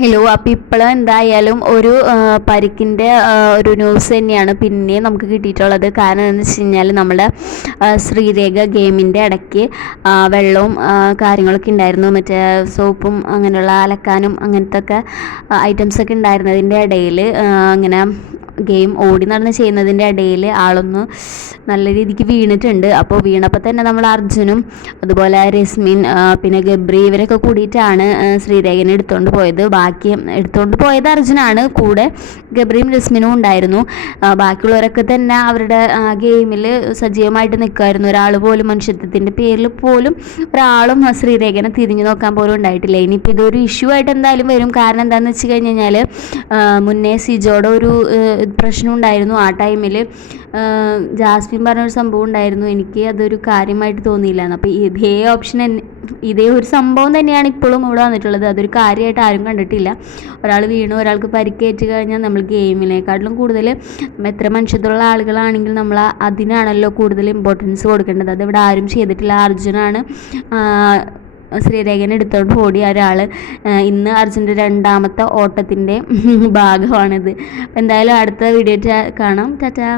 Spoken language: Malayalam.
ഹലോ അപ്പോൾ ഇപ്പോൾ എന്തായാലും ഒരു പരിക്കിന്റെ ഒരു ന്യൂസ് തന്നെയാണ് പിന്നെ നമുക്ക് കിട്ടിയിട്ടുള്ളത്. കാരണം എന്താണെന്ന് വെച്ച് കഴിഞ്ഞാൽ നമ്മുടെ ശ്രീരേഖ ഗെയിമിന്റെ ഇടയ്ക്ക് വെള്ളവും കാര്യങ്ങളൊക്കെ ഉണ്ടായിരുന്നു മറ്റേ സോപ്പും അങ്ങനെയുള്ള അലക്കാനും അങ്ങനത്തെ ഒക്കെ ഐറ്റംസൊക്കെ ഉണ്ടായിരുന്നതിന്റെ ഇടയിൽ അങ്ങനെ ഗെയിം ഓടി നടന്ന് ചെയ്യുന്നതിന്റെ ഇടയിൽ ആളൊന്ന് നല്ല രീതിക്ക് വീണിട്ടുണ്ട്. അപ്പോൾ വീണപ്പോൾ തന്നെ നമ്മൾ അർജുനും അതുപോലെ രസ്മിൻ പിന്നെ ഗബ്രി ഇവരൊക്കെ കൂടിയിട്ടാണ് ശ്രീരേഖനെ എടുത്തുകൊണ്ട് പോയത്. ബാക്കി എടുത്തുകൊണ്ട് പോയത് അർജുനാണ്. കൂടെ ഗബ്രിയും രസ്മിനും ഉണ്ടായിരുന്നു. ബാക്കിയുള്ളവരൊക്കെ തന്നെ അവരുടെ ഗെയിമിൽ സജീവമായിട്ട് നിൽക്കുമായിരുന്നു ഒരാൾ പോലും മനുഷ്യത്വത്തിന്റെ പേരിൽ പോലും ഒരാളും ശ്രീരേഖനെ തിരിഞ്ഞു നോക്കാൻ പോലും ഉണ്ടായിട്ടില്ല. ഇനിയിപ്പോൾ ഇതൊരു ഇഷ്യൂ ആയിട്ട് എന്തായാലും വരും. കാരണം എന്താണെന്ന് വെച്ച് കഴിഞ്ഞ് കഴിഞ്ഞാൽ മുന്നേ സിജോടെ ഒരു പ്രശ്നം ഉണ്ടായിരുന്നു ആ ടൈമിൽ ജാസ്മിൻ പറഞ്ഞൊരു സംഭവം ഉണ്ടായിരുന്നു. എനിക്ക് അതൊരു കാര്യമായിട്ട് തോന്നിയില്ല അപ്പോൾ ഇതേ ഓപ്ഷൻ ഇതേ ഒരു സംഭവം തന്നെയാണ് ഇപ്പോഴും ഇവിടെ വന്നിട്ടുള്ളത്. അതൊരു കാര്യമായിട്ട് ആരും കണ്ടിട്ടില്ല. ഒരാൾ വീണു ഒരാൾക്ക് പരിക്കേറ്റ് കഴിഞ്ഞാൽ നമ്മൾ ഗെയിമിനെക്കാട്ടിലും കൂടുതൽ എത്ര മനുഷ്യത്തുള്ള ആളുകളാണെങ്കിൽ നമ്മൾ അതിനാണല്ലോ കൂടുതൽ ഇമ്പോർട്ടൻസ് കൊടുക്കേണ്ടത്. അത് ഇവിടെ ആരും ചെയ്തിട്ടില്ല. അർജുനാണ് ശ്രീരേഖനെ എടുത്തോണ്ട് ഓടിയ ഒരാൾ ഇന്ന് അർജുന്റെ രണ്ടാമത്തെ ഓട്ടത്തിന്റെ ഭാഗമാണിത്. എന്തായാലും അടുത്ത വീഡിയോ കാണാം. ടാറ്റാ.